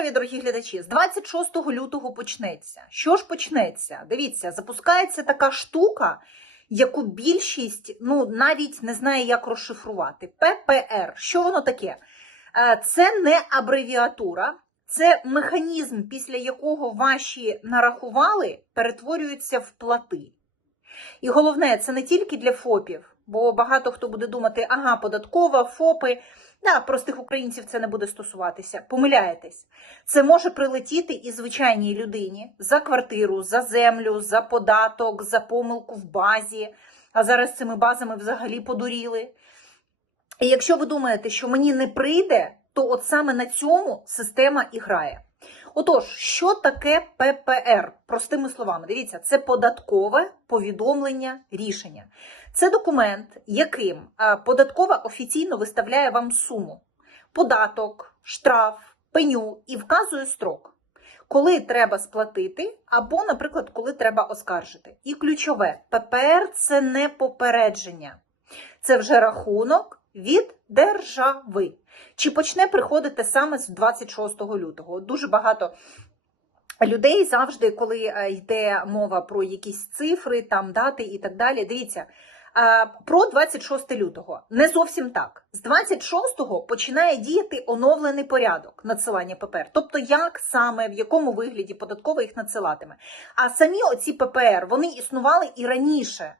здоров'я, дорогі глядачі! З 26 лютого почнеться. Що ж почнеться? Дивіться, запускається така штука, яку більшість ну, навіть не знає, як розшифрувати. ППР. Що воно таке? Е, Це не абревіатура, це механізм, після якого ваші нарахували перетворюються в плати. І головне, це не тільки для ФОПів, бо багато хто буде думати, ага, податкова, ФОПи. Да, простих українців це не буде стосуватися. Помиляєтесь. Це може прилетіти і звичайній людині за квартиру, за землю, за податок, за помилку в базі. А зараз цими базами взагалі подуріли. І якщо ви думаєте, що мені не прийде, то от саме на цьому система і грає. Отож, що таке ППР? Простими словами, дивіться, це податкове повідомлення рішення. Це документ, яким е, податкова офіційно виставляє вам суму, податок, штраф, пеню і вказує строк, коли треба сплатити, або, наприклад, коли треба оскаржити. І ключове, ППР це не попередження, це вже рахунок від держави. Чи почне приходити саме з 26 лютого? Дуже багато людей завжди, коли е, йде мова про якісь цифри, там дати і так далі. Дивіться. е, Про 26 лютого не зовсім так. З 26-го починає діяти оновлений порядок надсилання ППР. Тобто, як саме в якому вигляді податково їх надсилатиме. А самі оці ППР вони існували і раніше.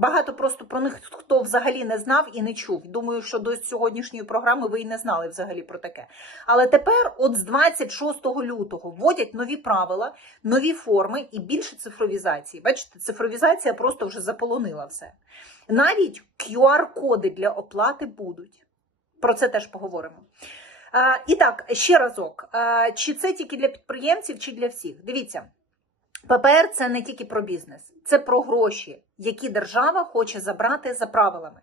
Багато просто про них хто взагалі не знав і не чув. Думаю, що до сьогоднішньої програми ви і не знали взагалі про таке. Але тепер, от з 26 лютого, вводять нові правила, нові форми і більше цифровізації. Бачите, цифровізація просто вже заполонила все. Навіть QR-коди для оплати будуть. Про це теж поговоримо. І так, ще разок: чи це тільки для підприємців, чи для всіх? Дивіться. ППР це не тільки про бізнес, це про гроші, які держава хоче забрати за правилами.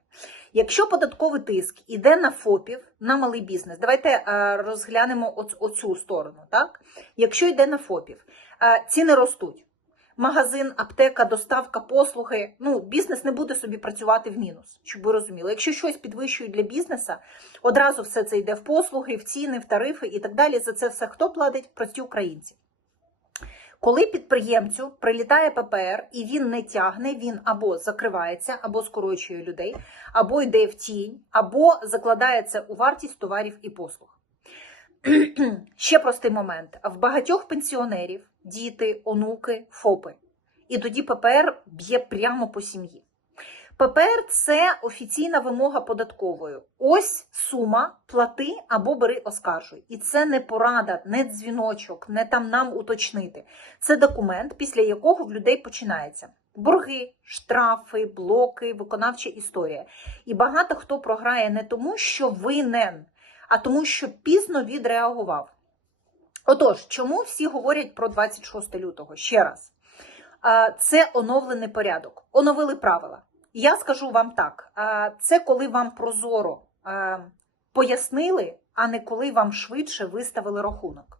Якщо податковий тиск іде на ФОПів, на малий бізнес, давайте е, розглянемо оцю сторону. Так? Якщо йде на ФОПів, е, ціни ростуть. Магазин, аптека, доставка, послуги. Ну, бізнес не буде собі працювати в мінус, щоб ви розуміли. Якщо щось підвищують для бізнесу, одразу все це йде в послуги, в ціни, в тарифи і так далі. За це все хто платить? Прості українці. Коли підприємцю прилітає ППР і він не тягне, він або закривається, або скорочує людей, або йде в тінь, або закладається у вартість товарів і послуг. Ще простий момент: в багатьох пенсіонерів діти, онуки, ФОПи. І тоді ППР б'є прямо по сім'ї. ППР це офіційна вимога податкової. Ось сума плати або бери оскаржуй. І це не порада, не дзвіночок, не там нам уточнити. Це документ, після якого в людей починається. Борги, штрафи, блоки, виконавча історія. І багато хто програє не тому, що винен, а тому, що пізно відреагував. Отож, чому всі говорять про 26 лютого? Ще раз. Це оновлений порядок. Оновили правила. Я скажу вам так: це коли вам прозоро пояснили, а не коли вам швидше виставили рахунок.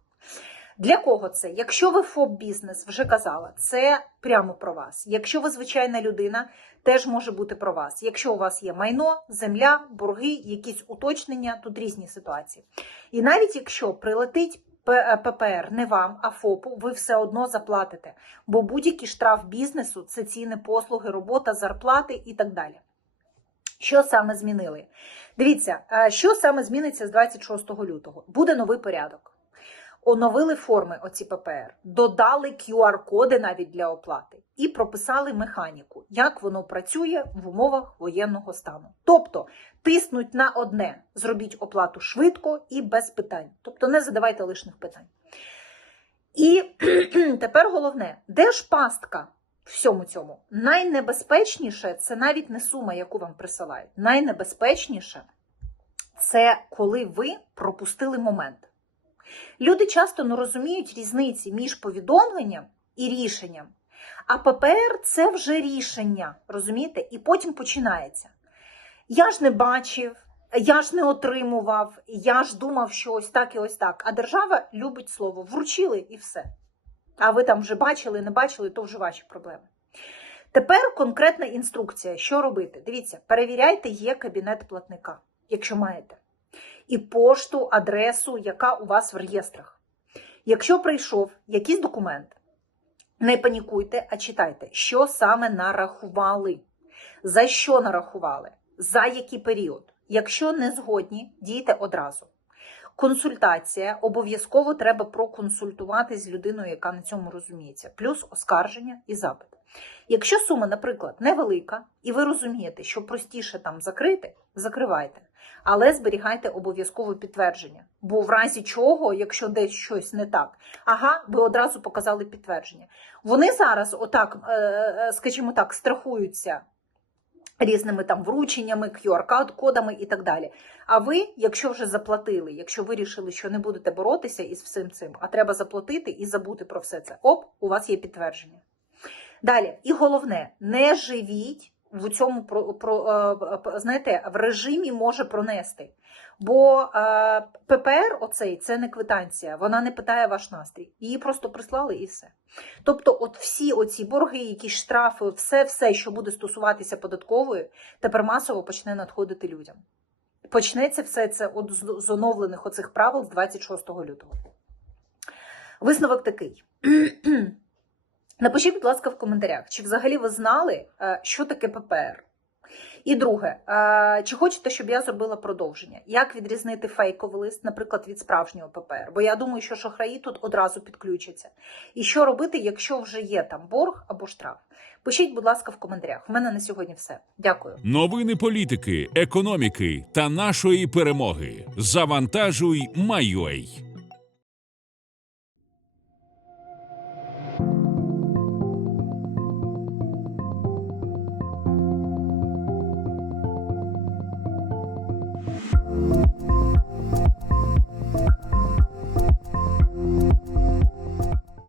Для кого це? Якщо ви ФОП-бізнес, вже казала, це прямо про вас. Якщо ви звичайна людина, теж може бути про вас. Якщо у вас є майно, земля, борги, якісь уточнення, тут різні ситуації. І навіть якщо прилетить ППР не вам, а ФОПу, ви все одно заплатите. Бо будь-який штраф бізнесу це ціни, послуги, робота, зарплати і так далі. Що саме змінили? Дивіться, е, що саме зміниться з 26 лютого? Буде новий порядок. Оновили форми оці ППР, додали QR-коди навіть для оплати і прописали механіку, як воно працює в умовах воєнного стану. Тобто тиснуть на одне: зробіть оплату швидко і без питань. Тобто не задавайте лишних питань. І тепер головне, де ж пастка всьому цьому? Найнебезпечніше це навіть не сума, яку вам присилають. Найнебезпечніше це коли ви пропустили момент. Люди часто не розуміють різниці між повідомленням і рішенням. А ППР це вже рішення, розумієте? І потім починається. Я ж не бачив, я ж не отримував, я ж думав, що ось так і ось так. А держава любить слово вручили і все. А ви там вже бачили, не бачили, то вже ваші проблеми. Тепер конкретна інструкція, що робити. Дивіться, перевіряйте, є кабінет платника, якщо маєте і пошту, адресу, яка у вас в реєстрах. Якщо прийшов якийсь документ, не панікуйте, а читайте, що саме нарахували, за що нарахували, за який період. Якщо не згодні, дійте одразу. Консультація обов'язково треба проконсультувати з людиною, яка на цьому розуміється, плюс оскарження і запит. Якщо сума, наприклад, невелика, і ви розумієте, що простіше там закрити, закривайте, але зберігайте обов'язково підтвердження. Бо в разі чого, якщо десь щось не так, ага, ви одразу показали підтвердження. Вони зараз, отак, е, е, скажімо так, страхуються різними там врученнями, QR-кодами і так далі. А ви, якщо вже заплатили, якщо вирішили, що не будете боротися із всім цим, а треба заплатити і забути про все це, оп, у вас є підтвердження. Далі, і головне, не живіть в цьому про, про е, знаєте, в режимі може пронести. Бо е, ППР, оцей це не квитанція, вона не питає ваш настрій. Її просто прислали і все. Тобто, от всі оці борги, якісь штрафи, все, все, що буде стосуватися податкової, тепер масово почне надходити людям. Почнеться все це от з оновлених оцих правил з 26 лютого. Висновок такий. Напишіть, будь ласка, в коментарях, чи взагалі ви знали, е, що таке ППР. І друге, е, чи хочете, щоб я зробила продовження? Як відрізнити фейковий лист, наприклад, від справжнього ППР? Бо я думаю, що шахраї тут одразу підключаться. І що робити, якщо вже є там борг або штраф? Пишіть, будь ласка, в коментарях. У мене на сьогодні все. Дякую. Новини політики, економіки та нашої перемоги. Завантажуй, Майой.